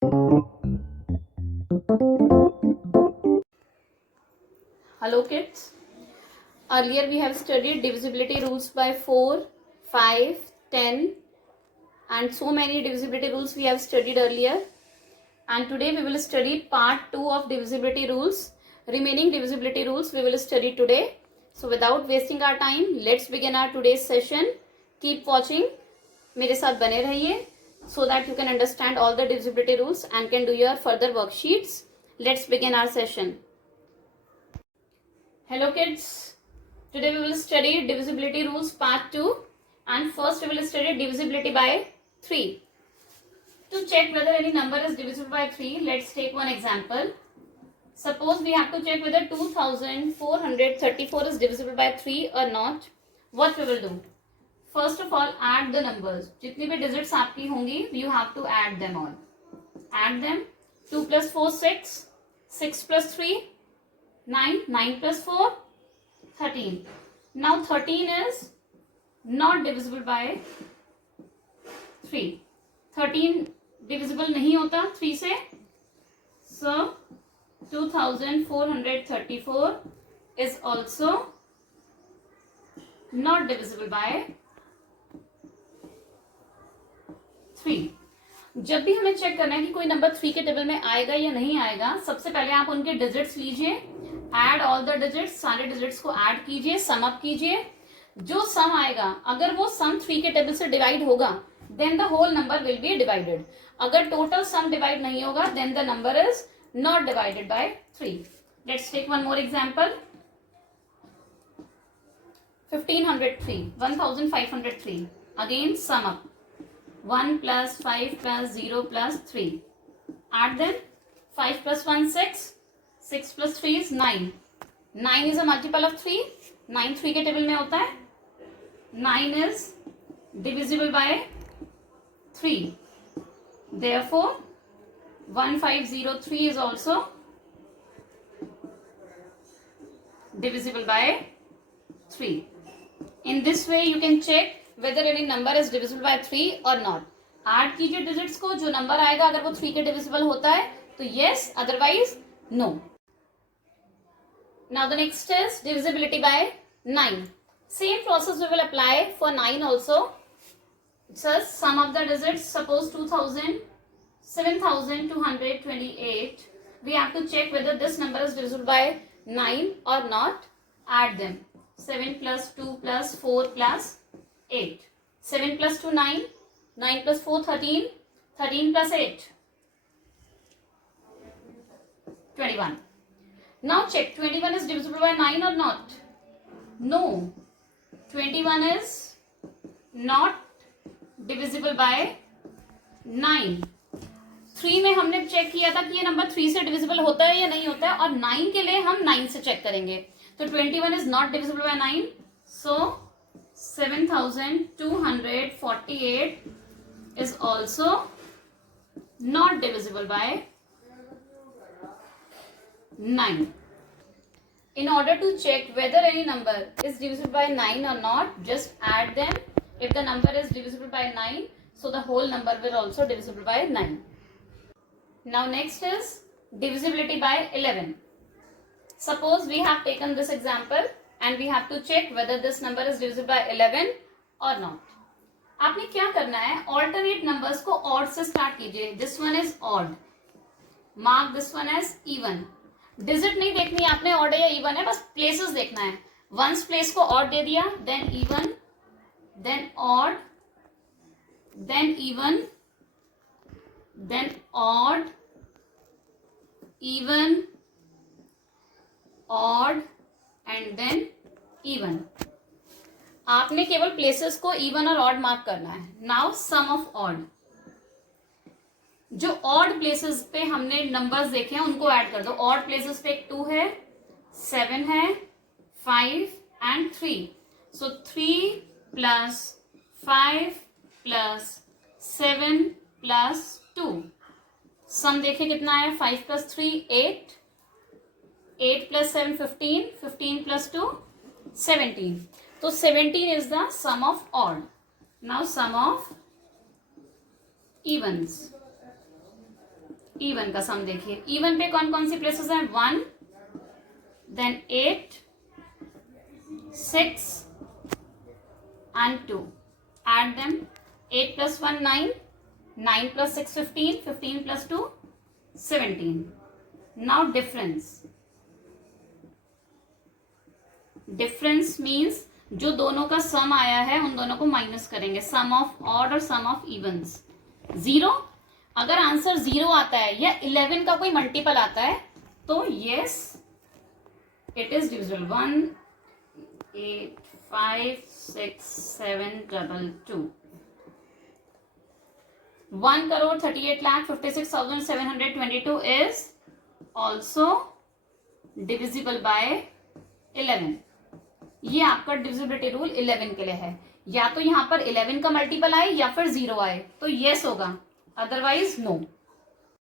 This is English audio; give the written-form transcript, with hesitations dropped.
Hello kids. Earlier we have studied divisibility rules by 4, 5, 10 and so many divisibility rules we have studied earlier. And today we will study part 2 of divisibility rules. Remaining divisibility rules we will study today. So without wasting our time, let's begin our today's session. Keep watching. मेरे साथ बने रहिए so that you can understand all the divisibility rules and can do your further worksheets. Let's begin our session. Hello kids. Today we will study divisibility rules part 2 and first we will study divisibility by 3. To check whether any number is divisible by 3, let's take one example. Suppose we have to check whether 2434 is divisible by 3 or not. What we will do? First of all, add the numbers. जितनी भी digits आपकी होंगी, you have to add them all. Add them. 2 plus 4, 6. 6 plus 3, 9. 9 plus 4, 13. Now 13 is not divisible by 3. 13 divisible नहीं होता 3 से. So 2434 is also not divisible by 3. जब भी हमें चेक करना है कि कोई नंबर 3 के टेबल में आएगा या नहीं आएगा, सबसे पहले आप उनके डिजिट्स लीजिए, ऐड ऑल द डिजिट्स, सारे डिजिट्स को ऐड कीजिए, सम अप कीजिए. जो सम आएगा, अगर वो सम 3 के टेबल से डिवाइड होगा, then the whole number will be divided. अगर टोटल सम डिवाइड नहीं होगा, then the number is not divided by 3. Let's take one more example. 1503. Again sum up. 1 plus 5 plus 0 plus 3. Add them. 5 plus 1, 6. 6 plus 3 is 9. 9 is a multiple of 3. 9 3 के table में होता है. 9 is divisible by 3. Therefore, 1503 is also divisible by 3. In this way, you can check whether any number is divisible by 3 or not. Add कीजिए digits को, जो number आएगा अगर वो 3 के डिविजिबल होता है तो yes, otherwise no. Now the next is divisibility by 9. Same process we will apply for 9 also. It says sum of the digits. Suppose 7228. We have to check whether this number is divisible by 9 or not. Add them. 7 plus 2 plus 4 plus 8. 7 plus 2, 9. 9 plus 4, 13. 13 plus 8, 21. Now check, 21 is divisible by 9 or not? No. 21 is not divisible by 9. 3 में हमने check किया था कि ये number 3 से divisible होता है या नहीं होता है, और 9 के लिए हम 9 से चेक करेंगे. तो 21 is not divisible by 9. So 7248 is also not divisible by 9. In order to check whether any number is divisible by 9 or not, just add them. If the number is divisible by 9, so the whole number will also divisible by 9. Now next is divisibility by 11. Suppose we have taken this example and we have to check whether this number is divisible by 11 or not. आपने क्या करना है, alternate numbers को odd से start कीजिए. This one is odd. Mark this one as even. Digit नहीं देखनी है आपने, odd है या even है, बस places देखना है. Ones place को odd दे दिया, then even, then odd, then even, then odd, even, odd and then even. आपने केवल प्लेसेस को इवन और ऑड मार्क करना है. Now sum of odd. जो ऑड प्लेसेस पे हमने नंबर्स देखे हैं उनको ऐड कर दो. ऑड प्लेसेस पे 2 है, 7 है, 5 and 3. So 3 plus 5 plus 7 plus 2. सम देखे कितना है, 5 plus 3 8. 8 plus 7 15. 15 plus 2 17. So 17 is the sum of odd. Now sum of evens. Even का सम देखिए, इवन पे कौन कौन सी प्लेसेस हैं, 1, then 8, 6 and 2. Add them. 8 plus 1 9, 9 plus 6 15, 15 plus 2 17. Now difference. Difference means जो दोनों का सम आया है उन दोनों को माइनस करेंगे, सम ऑफ ऑड और सम ऑफ इवन्स. 0, अगर आंसर 0 आता है या 11 का कोई मल्टीपल आता है तो yes it is divisible. 1 8 5 6 7 2 2. 1,38,56,722 is also divisible by 11. ये आपका डिविजिबिलिटी रूल 11 के लिए है. या तो यहां पर 11 का मल्टीपल आए या फिर 0 आए तो यस होगा, अदरवाइज नो.